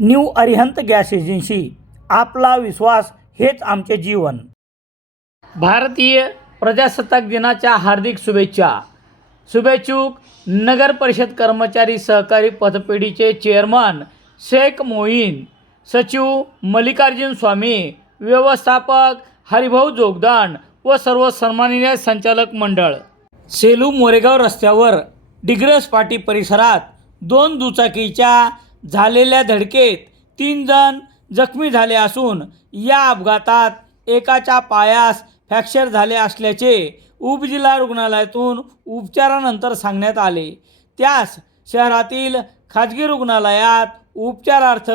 New Arihant gas agency. आपला विश्वास हेच आमचे जीवन. भारतीय प्रजासत्ताक दिनाच्या हार्दिक शुभेच्छा. शुभेच्छुक नगर परिषद कर्मचारी सहकारी पतपेढीचे चेअरमन शेख मोईन सचिव मल्लिकार्जुन स्वामी व्यवस्थापक हरिभाऊ जोगदान व सर्व सन्माननीय संचालक मंडळ. सेलू मोरेगाव रस्त्यावर डिग्रस पाटी परिसरात दोन दुचाकीच्या झालेल्या धडकेत तीन जण जखमी झाले असून या अपघातात एकाच्या पायास फ्रॅक्चर झाले असल्याचे उपजिल्हा रुग्णालयातून उपचारानंतर सांगण्यात आले. त्यास शहरातील खाजगी रुग्णालयात उपचारार्थ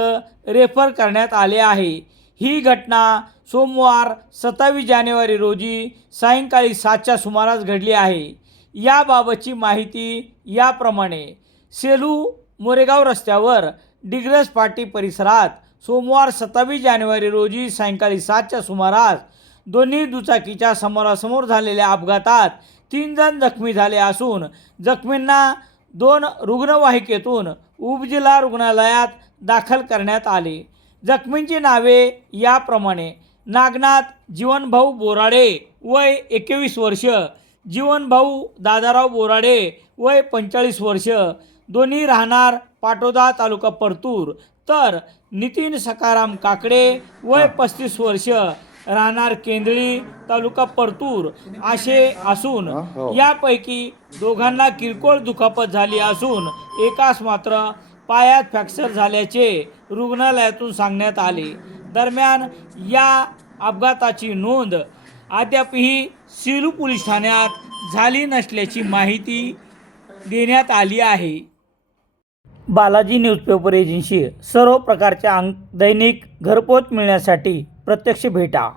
रेफर करण्यात आले आहे. ही घटना सोमवार सत्तावीस जानेवारी रोजी सायंकाळी सातच्या सुमारास घडली आहे. याबाबतची माहिती याप्रमाणे. सेलू मोरेगाव रस्त्यावर डिग्रस पाटी परिसरात सोमवार सत्तावीस जानेवारी रोजी सायंकाळी सातच्या सुमारास दोन्ही दुचाकीच्या समोरासमोर झालेल्या अपघातात तीन जण जखमी झाले असून जखमींना दोन रुग्णवाहिकेतून उपजिल्हा रुग्णालयात दाखल करण्यात आले. जखमींची नावे याप्रमाणे नागनाथ जीवनभाऊ बोराडे वय एकवीस वर्ष जीवनभाऊ दादाराव बोराडे वय पंचेचाळीस वर्ष. दोन्ही राहणार पाटोदा तालुका परतूर. तर नितीन सकाराम काकडे वय पस्तीस वर्ष. राहणार केंदळी तालुका परतूर असे असून यापैकी दोघांना किरकोळ दुखापत झाली असून एकास मात्र पायात फ्रॅक्चर झाल्याचे रुग्णालयातून सांगण्यात आले. दरम्यान या अपघाताची नोंद अद्यापही सिलू पोलीस ठाण्यात झाली नसल्याची माहिती देण्यात आली आहे. बालाजी न्यूजपेपर एजन्सी सर्व प्रकारच्या अंग दैनिक घरपोच मिळण्यासाठी प्रत्यक्ष भेटा.